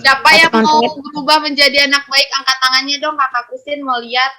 Siapa yang mau berubah menjadi anak baik, angkat tangannya dong, Kakak Christine mau lihat.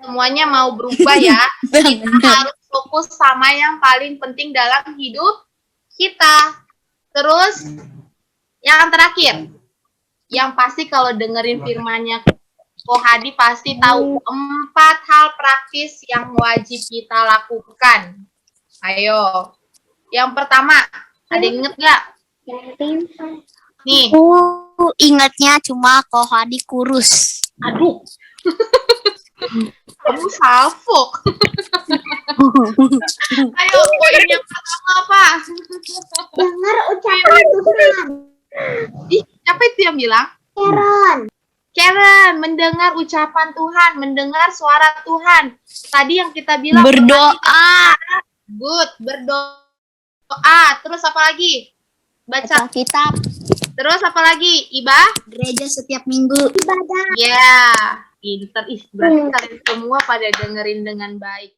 Semuanya mau berubah ya. Kita harus fokus sama yang paling penting dalam hidup kita. Terus yang terakhir, yang pasti kalau dengerin firman-Nya Ko Hadi pasti tahu 4 hal praktis yang wajib kita lakukan. Ayo. Yang pertama, ada yang inget nggak? Nih. Ingatnya cuma Ko Hadi kurus. Aduh. Kamu salfok. Ayo, poin yang pertama apa? Dengar ucapan Tuhan. Ih, siapa itu yang bilang? Karen, mendengar ucapan Tuhan, mendengar suara Tuhan. Tadi yang kita bilang berdoa. Good, berdoa. Terus apa lagi? Baca kitab. Terus apa lagi? Gereja setiap minggu. Ibadah. Ya, pinter. Berarti kalian semua pada dengerin dengan baik.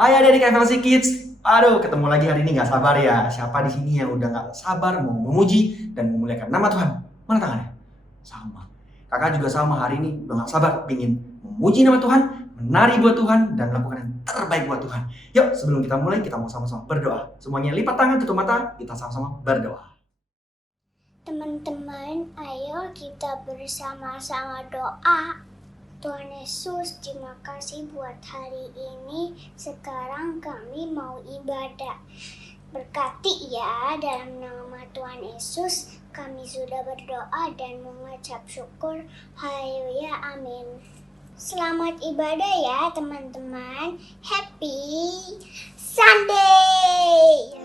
Hai adik-adik FLC Kids, aduh ketemu lagi hari ini, nggak sabar ya. Siapa di sini yang udah nggak sabar mau memuji dan memuliakan nama Tuhan? Mana tangannya? Sama. Kakak juga sama, hari ini udah nggak sabar pingin memuji nama Tuhan, menari buat Tuhan, dan melakukan yang terbaik buat Tuhan. Yuk sebelum kita mulai, kita mau sama-sama berdoa. Semuanya lipat tangan, tutup mata, kita sama-sama berdoa. Teman-teman, ayo kita bersama-sama doa. Tuhan Yesus, terima kasih buat hari ini. Sekarang kami mau ibadah. Berkati ya, dalam nama Tuhan Yesus, kami sudah berdoa dan mengucap syukur. Haleluya, amin. Selamat ibadah ya teman-teman. Happy Sunday!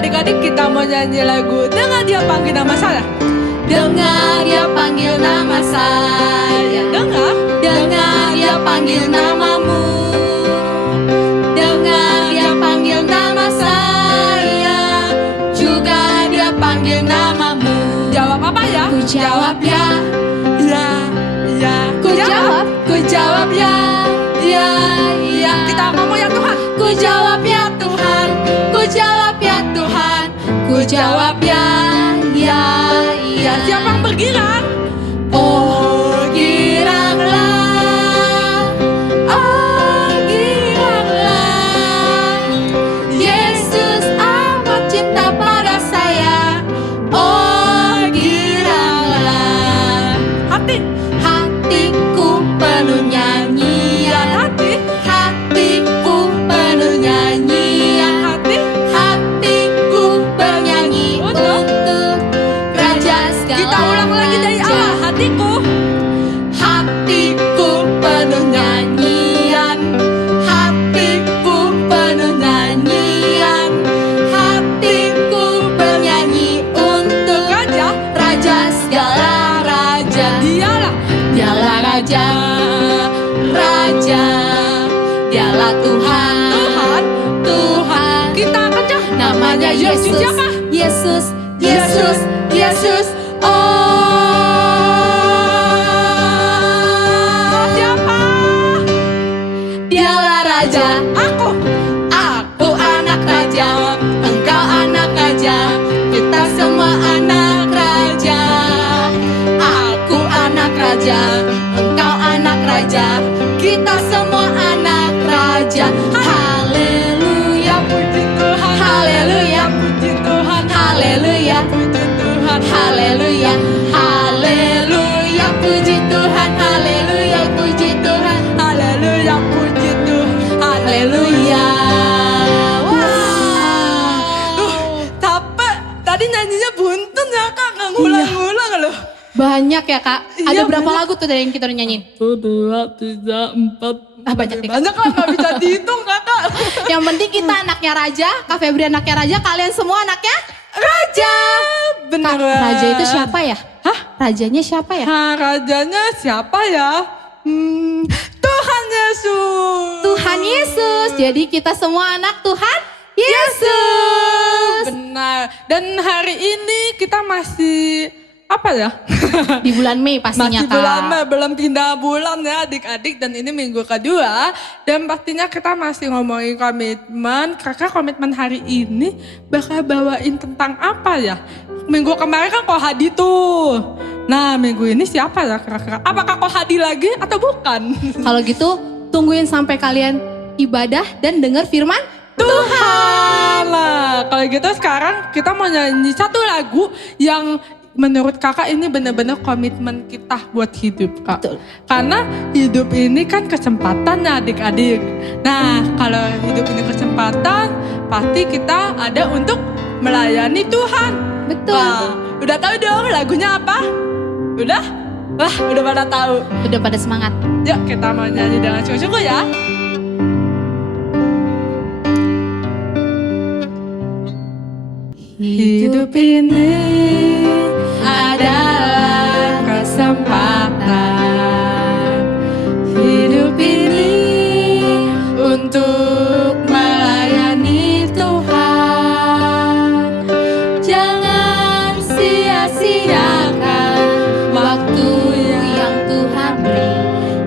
Adik-adik kita mau nyanyi lagu Dengar Dia Panggil Nama Saya. Dengar Dia Panggil Nama Saya. Dengar Dia Panggil namamu. Dengar Dia Panggil nama saya. Juga Dia Panggil namamu. Jawab apa ya? Ku jawab ya. Ya, ya. Ku jawab ya. Ya, ya. Kita ngomong ya Tuhan. Ku jawab ya Tuhan. Ku jawab ya Tuhan. Ku jawab ya. Ya, ya. Siapa yang bergirang? Oh, giranglah. Oh, giranglah. Yesus amat cinta pada saya. Oh, giranglah. Hatiku penuh nyanyian. Hatiku Dialah Tuhan, Tuhan, Tuhan. Kita kencang. Namanya Yesus. Siapa? Yesus, Yesus, Yesus. Oh, siapa? Dialah Raja. Aku anak raja. Engkau anak raja. Kita semua anak raja. Aku anak raja. Engkau anak raja. Kita semua anak raja. Haleluya, puji Tuhan. Haleluya, puji Tuhan. Haleluya, puji Tuhan. Haleluya, haleluya, puji Tuhan. Haleluya, puji Tuhan. Haleluya, puji Tuhan. Haleluya. Capek. Tadi nyanyinya buntun ya Kak, nggak ngulang-ngulang loh. banyak ya Kak. Ada Iya, berapa banyak. lagu tuh dari yang kita udah nyanyiin? 1, 2, 3, 4. Banyak nih, Kak. Banyak lah, nggak bisa dihitung Kakak. Yang penting kita anaknya raja, Kak Febri anaknya raja, kalian semua anaknya raja. Bener. Kak, raja itu siapa ya? Hah? Rajanya siapa ya? Rajanya siapa ya? Tuhan Yesus. Tuhan Yesus. Jadi kita semua anak Tuhan Yesus. Benar. Dan hari ini kita masih apa ya? Di bulan Mei pastinya Masih Kak. bulan Mei, belum pindah bulan ya adik-adik. Dan ini minggu kedua. Dan pastinya kita masih ngomongin komitmen. Kakak komitmen hari ini bakal bawain tentang apa ya? Minggu kemarin kan Kohadi tuh. Nah minggu ini siapa ya kira-kira? Apakah Kohadi lagi atau bukan? Kalau gitu tungguin sampai kalian ibadah dan dengar firman Tuhan lah. Kalau gitu sekarang kita mau nyanyi satu lagu yang menurut kakak ini benar-benar komitmen kita buat hidup Kak. Betul. Karena hidup ini kan kesempatan ya adik-adik. Nah kalau hidup ini kesempatan pasti kita ada untuk melayani Tuhan. Betul. Wah, udah tahu dong lagunya apa? Udah? Wah udah pada tahu. Udah pada semangat. Yuk kita mau nyanyi dengan sungguh-sungguh ya. Hidup ini adalah kesempatan. Hidup ini untuk melayani Tuhan. Jangan sia-siakan waktu yang Tuhan beri.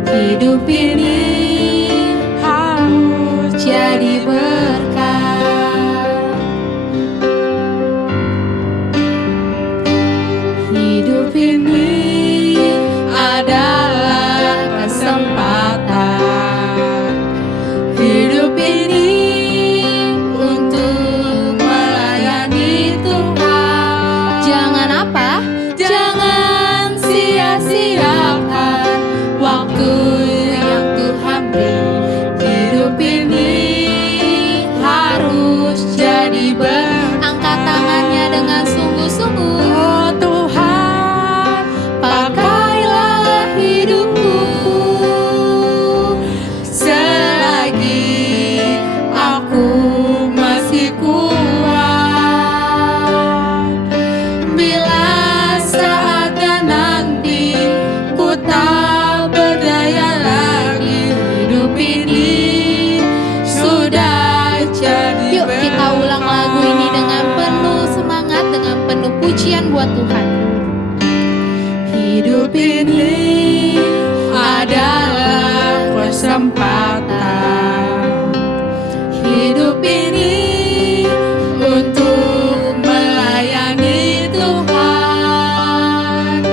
Hidup ini harus jadi berkat. Hidup ini adalah kesempatan. Hidup ini untuk melayani Tuhan. Jangan apa? Jangan sia-siakan waktu yang Tuhan beri. Hidup ini harus jadi berkat. Angkat tangannya dengan sungguh-sungguh. Oh Tuhan, pakailah hidupku selagi aku masih kuat. Bila saatnya nanti ku tak berdaya lagi, hidup ini sudah jadi Yuk kita ulang lagu ini dengan penuh semangat, dengan penuh pujian buat Tuhan. Hidup ini adalah kesempatan. Hidup ini untuk melayani Tuhan.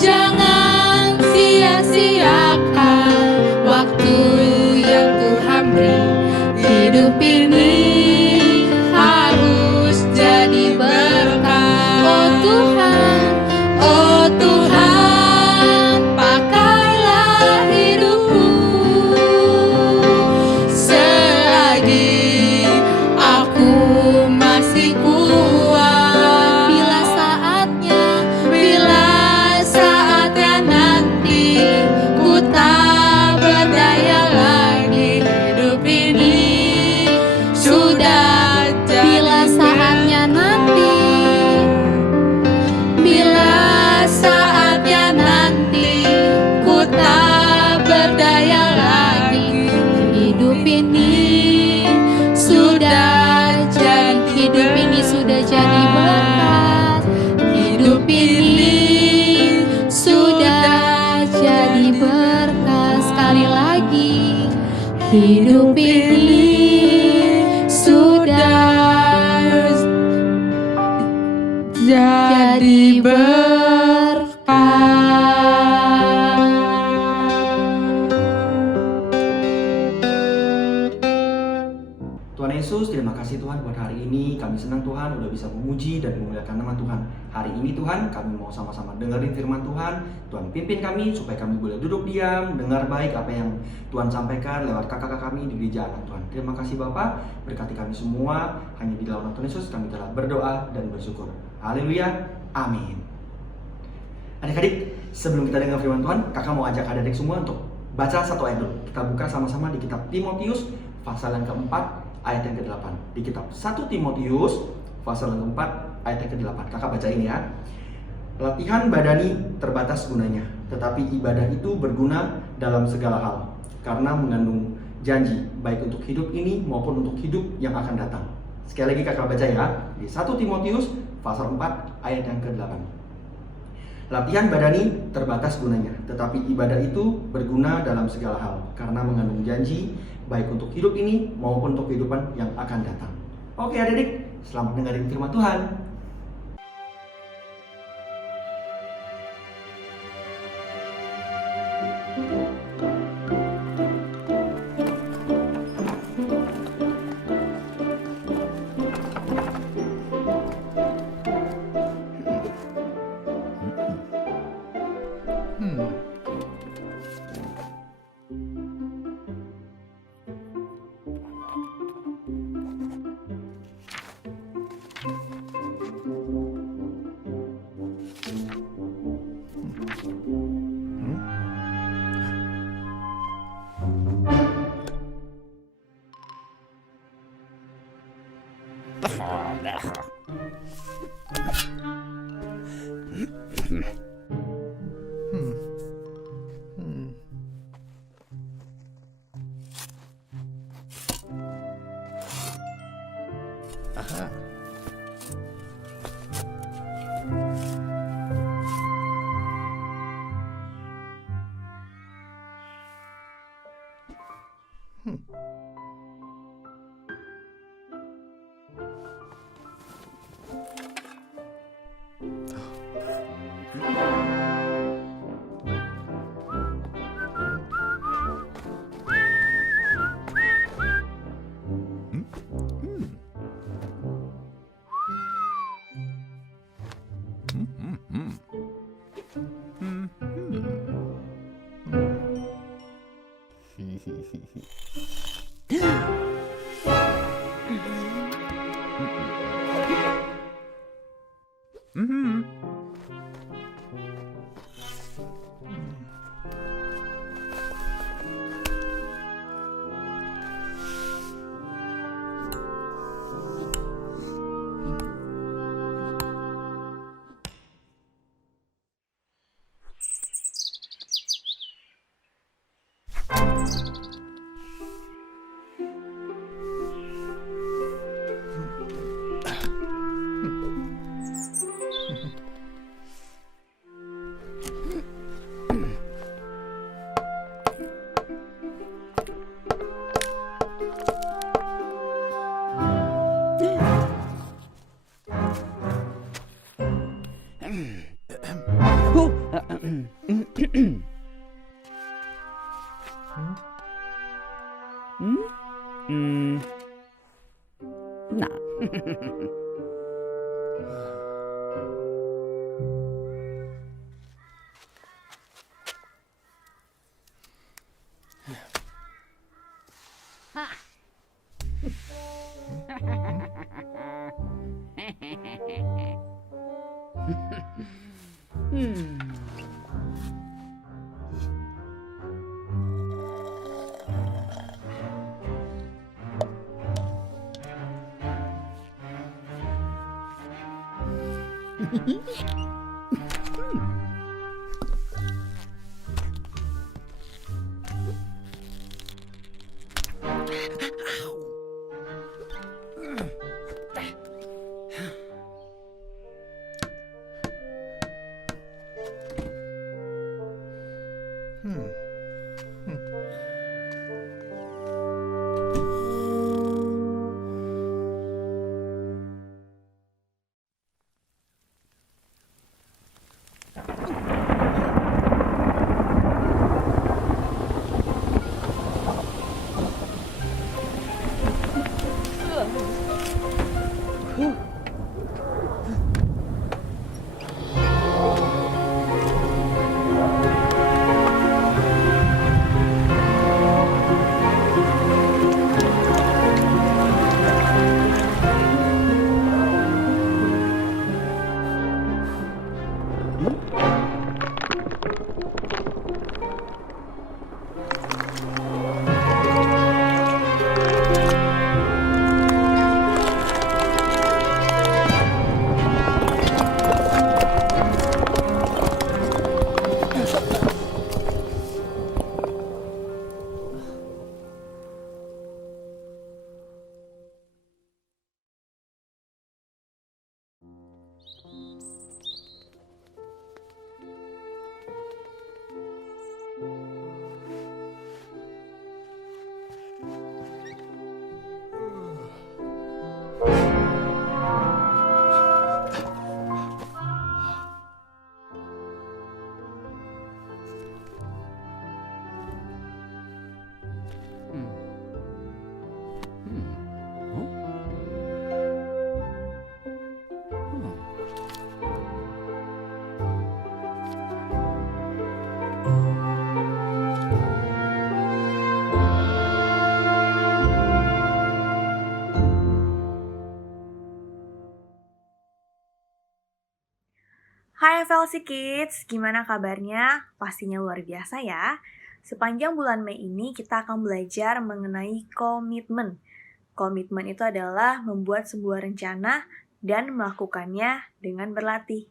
Jangan sia-siakan waktu yang Tuhan beri. Hidup ini harus jadi berkat. Oh Tuhan, Oh Tuhan, pakailah hidupku selagi aku masih kuat. Bila saatnya nanti ku tak berdaya lagi, hidup ini ini sudah jadi, hidup ini sudah jadi berkat. Hidup ini sudah jadi berkat. Sekali lagi, hidup ini sudah jadi berkat. Tuhan Yesus, terima kasih Tuhan buat hari ini. Kami senang Tuhan udah bisa memuji dan memuliakan nama Tuhan. Hari ini Tuhan, kami mau sama-sama dengerin firman Tuhan. Tuhan pimpin kami supaya kami boleh duduk diam, dengar baik apa yang Tuhan sampaikan lewat kakak-kakak kami di gereja anak Tuhan. Terima kasih Bapak, berkati kami semua. Hanya di dalam nama Tuhan Yesus kami telah berdoa dan bersyukur. Haleluya, amin. Adik-adik, sebelum kita dengar firman Tuhan, kakak mau ajak adik-adik semua untuk baca satu ayat dulu. Kita buka sama-sama di kitab Timotius pasal yang keempat ayat yang ke-8. Di kitab 1 Timotius pasal yang ke-4 ayat yang ke-8. Kakak baca ini ya. Latihan badani terbatas gunanya, tetapi ibadah itu berguna dalam segala hal, karena mengandung janji baik untuk hidup ini maupun untuk hidup yang akan datang. Sekali lagi kakak baca ya. Di 1 Timotius pasal 4 ayat yang ke-8. Latihan badani terbatas gunanya, tetapi ibadah itu berguna dalam segala hal, karena mengandung janji baik untuk hidup ini maupun untuk kehidupan yang akan datang. Oke adik-adik, selamat dengerin firman Tuhan. Nah. Hai FLC Kids, gimana kabarnya? Pastinya luar biasa ya. Sepanjang bulan Mei ini kita akan belajar mengenai komitmen. Komitmen itu adalah membuat sebuah rencana dan melakukannya dengan berlatih.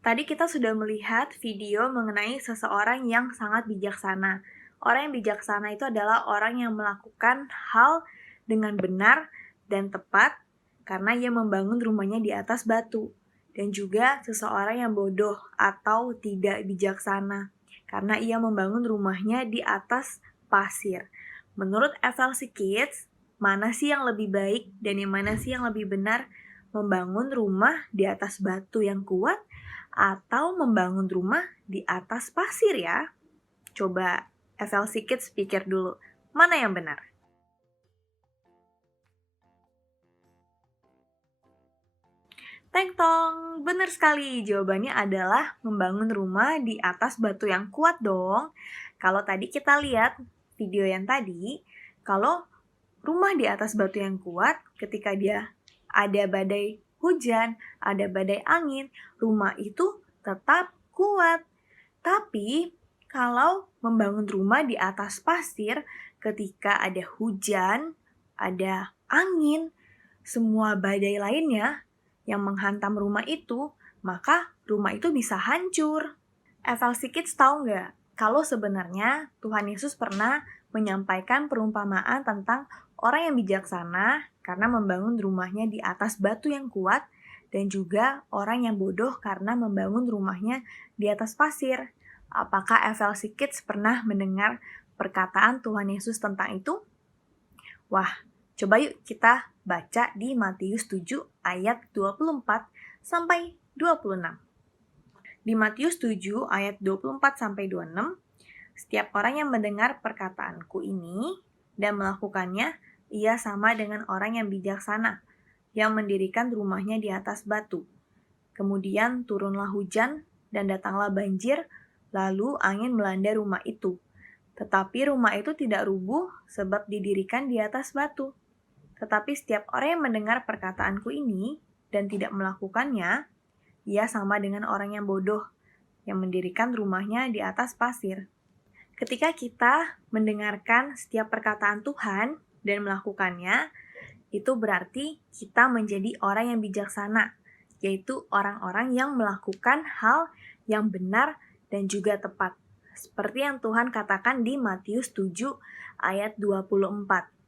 Tadi kita sudah melihat video mengenai seseorang yang sangat bijaksana. Orang yang bijaksana itu adalah orang yang melakukan hal dengan benar dan tepat karena ia membangun rumahnya di atas batu. Dan juga seseorang yang bodoh atau tidak bijaksana karena ia membangun rumahnya di atas pasir. Menurut FLC Kids, mana sih yang lebih baik dan yang mana sih yang lebih benar? Membangun rumah di atas batu yang kuat atau membangun rumah di atas pasir ya? Coba FLC Kids pikir dulu, mana yang benar? Teng tong, benar sekali. Jawabannya adalah membangun rumah di atas batu yang kuat dong. Kalau tadi kita lihat video yang tadi, kalau rumah di atas batu yang kuat, ketika dia ada badai hujan, ada badai angin, rumah itu tetap kuat. Tapi kalau membangun rumah di atas pasir, ketika ada hujan, ada angin, semua badai lainnya yang menghantam rumah itu, maka rumah itu bisa hancur. FLC Kids tahu nggak? Kalau sebenarnya Tuhan Yesus pernah menyampaikan perumpamaan tentang orang yang bijaksana karena membangun rumahnya di atas batu yang kuat dan juga orang yang bodoh karena membangun rumahnya di atas pasir. Apakah FLC Kids pernah mendengar perkataan Tuhan Yesus tentang itu? Wah, coba yuk kita baca di Matius 7 ayat 24 sampai 26. Di Matius 7 ayat 24 sampai 26, setiap orang yang mendengar perkataanku ini dan melakukannya, ia sama dengan orang yang bijaksana, yang mendirikan rumahnya di atas batu. Kemudian turunlah hujan dan datanglah banjir, lalu angin melanda rumah itu. Tetapi rumah itu tidak rubuh sebab didirikan di atas batu. Tetapi setiap orang yang mendengar perkataanku ini dan tidak melakukannya, ia sama dengan orang yang bodoh, yang mendirikan rumahnya di atas pasir. Ketika kita mendengarkan setiap perkataan Tuhan dan melakukannya, itu berarti kita menjadi orang yang bijaksana, yaitu orang-orang yang melakukan hal yang benar dan juga tepat. Seperti yang Tuhan katakan di Matius 7 ayat 24.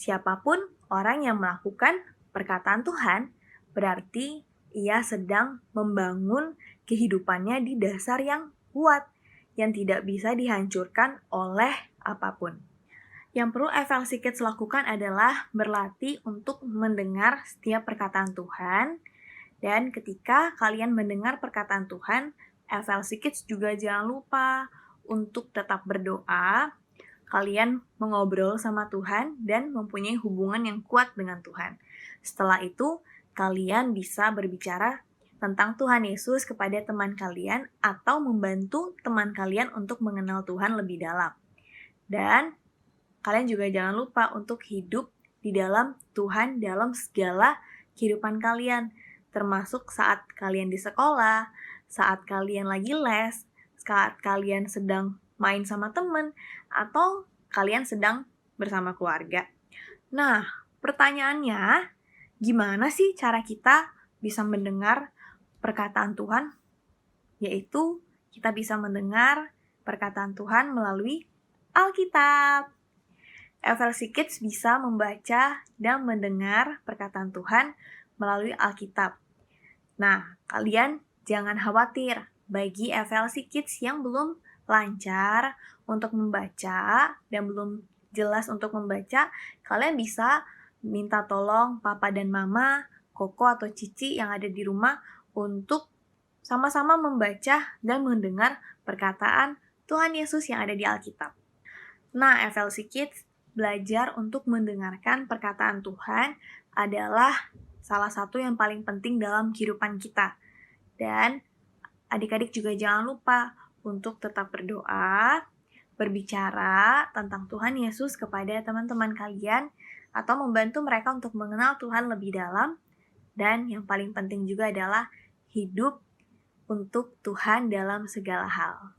Siapapun orang yang melakukan perkataan Tuhan, berarti ia sedang membangun kehidupannya di dasar yang kuat, yang tidak bisa dihancurkan oleh apapun. Yang perlu FLC Kids lakukan adalah berlatih untuk mendengar setiap perkataan Tuhan. Dan ketika kalian mendengar perkataan Tuhan, FLC Kids juga jangan lupa untuk tetap berdoa. Kalian mengobrol sama Tuhan dan mempunyai hubungan yang kuat dengan Tuhan. Setelah itu, kalian bisa berbicara tentang Tuhan Yesus kepada teman kalian atau membantu teman kalian untuk mengenal Tuhan lebih dalam. Dan kalian juga jangan lupa untuk hidup di dalam Tuhan dalam segala kehidupan kalian, termasuk saat kalian di sekolah, saat kalian lagi les, saat kalian sedang main sama teman, atau kalian sedang bersama keluarga. Nah, pertanyaannya, gimana sih cara kita bisa mendengar perkataan Tuhan? Yaitu, kita bisa mendengar perkataan Tuhan melalui Alkitab. FLC Kids bisa membaca dan mendengar perkataan Tuhan melalui Alkitab. Nah, kalian jangan khawatir bagi FLC Kids yang belum lancar untuk membaca dan belum jelas untuk membaca, kalian bisa minta tolong papa dan mama, koko atau cici yang ada di rumah untuk sama-sama membaca dan mendengar perkataan Tuhan Yesus yang ada di Alkitab. Nah, FLC Kids belajar untuk mendengarkan perkataan Tuhan adalah salah satu yang paling penting dalam kehidupan kita. Dan adik-adik juga jangan lupa untuk tetap berdoa, berbicara tentang Tuhan Yesus kepada teman-teman kalian, atau membantu mereka untuk mengenal Tuhan lebih dalam. Dan yang paling penting juga adalah hidup untuk Tuhan dalam segala hal.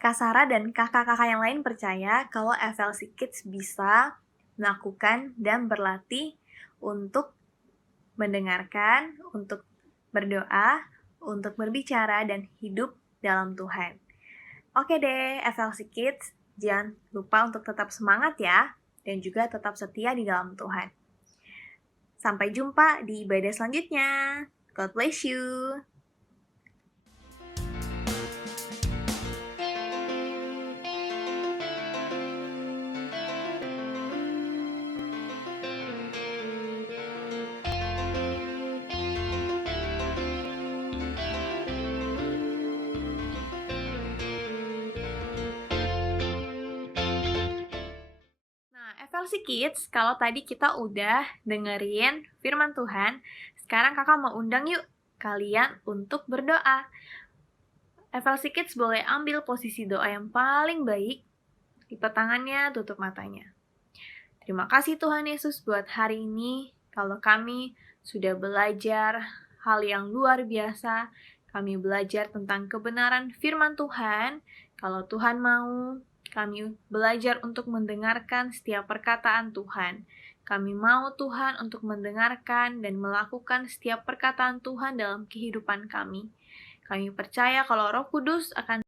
Kak Sarah dan kakak-kakak yang lain percaya kalau FLC Kids bisa melakukan dan berlatih untuk mendengarkan, untuk berdoa, untuk berbicara dan hidup dalam Tuhan. Oke deh, FLC Kids, jangan lupa untuk tetap semangat ya, dan juga tetap setia di dalam Tuhan. Sampai jumpa di ibadah selanjutnya. God bless you. FLC Kids, kalau tadi kita udah dengerin firman Tuhan, sekarang kakak mau undang yuk kalian untuk berdoa. FLC Kids boleh ambil posisi doa yang paling baik, lipat tangannya, tutup matanya. Terima kasih Tuhan Yesus buat hari ini, kalau kami sudah belajar hal yang luar biasa, kami belajar tentang kebenaran firman Tuhan. Kalau Tuhan mau, kami belajar untuk mendengarkan setiap perkataan Tuhan. Kami mau Tuhan untuk mendengarkan dan melakukan setiap perkataan Tuhan dalam kehidupan kami. Kami percaya kalau Roh Kudus akan